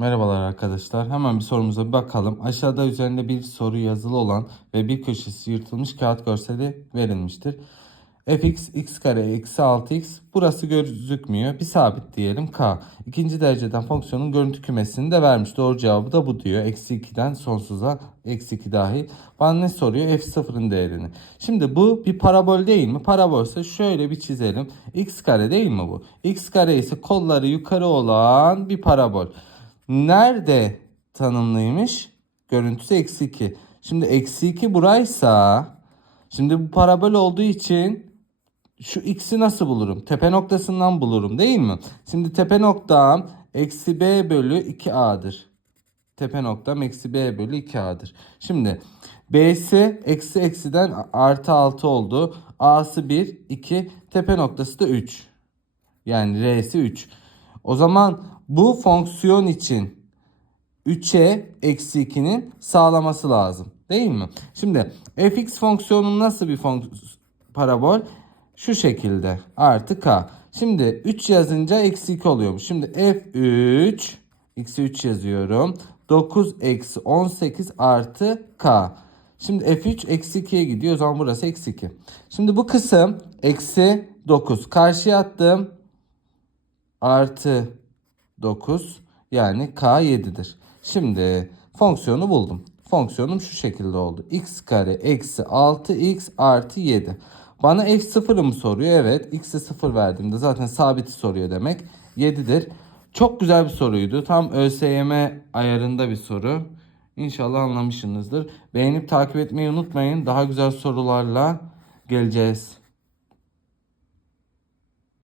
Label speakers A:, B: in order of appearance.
A: Merhabalar arkadaşlar. Hemen bir sorumuza bir bakalım. Aşağıda üzerinde bir soru yazılı olan ve bir köşesi yırtılmış kağıt görseli verilmiştir. fx x kare eksi 6x burası gözükmüyor. Bir sabit diyelim k. İkinci dereceden fonksiyonun görüntü kümesini de vermiş. Doğru cevabı da bu diyor. Eksi 2'den sonsuza eksi 2 dahil. Bana ne soruyor? f0'ın değerini. Şimdi bu bir parabol değil mi? Parabolse şöyle bir çizelim. x kare değil mi bu? x kare ise kolları yukarı olan bir parabol. Nerede tanımlıymış? Görüntüsü eksi 2. Şimdi eksi 2 buraysa şimdi bu parabol olduğu için şu x'i nasıl bulurum? Tepe noktasından bulurum değil mi? Şimdi tepe noktam eksi b bölü 2a'dır. Tepe noktam eksi b bölü 2a'dır. Şimdi b'si eksi eksiden artı 6 oldu. a'sı 1, 2, tepe noktası da 3. Yani r'si 3. O zaman bu fonksiyon için 3'e eksi 2'nin sağlaması lazım. Değil mi? Şimdi fx fonksiyonu nasıl bir fonks parabol? Şu şekilde artı k. Şimdi 3 yazınca eksi 2 oluyormuş. Şimdi f3 x'i 3 yazıyorum. 9 eksi 18 artı k. Şimdi f3 eksi 2'ye gidiyor. O zaman burası eksi 2. Şimdi bu kısım eksi 9. Karşıya attım. Artı 9 yani k 7'dir. Şimdi fonksiyonu buldum. Fonksiyonum şu şekilde oldu. x kare eksi 6x artı 7. Bana f0'ı mı soruyor? Evet. x'e 0 verdiğimde zaten sabiti soruyor demek. 7'dir. Çok güzel bir soruydu. Tam ÖSYM ayarında bir soru. İnşallah anlamışsınızdır. Beğenip takip etmeyi unutmayın. Daha güzel sorularla geleceğiz.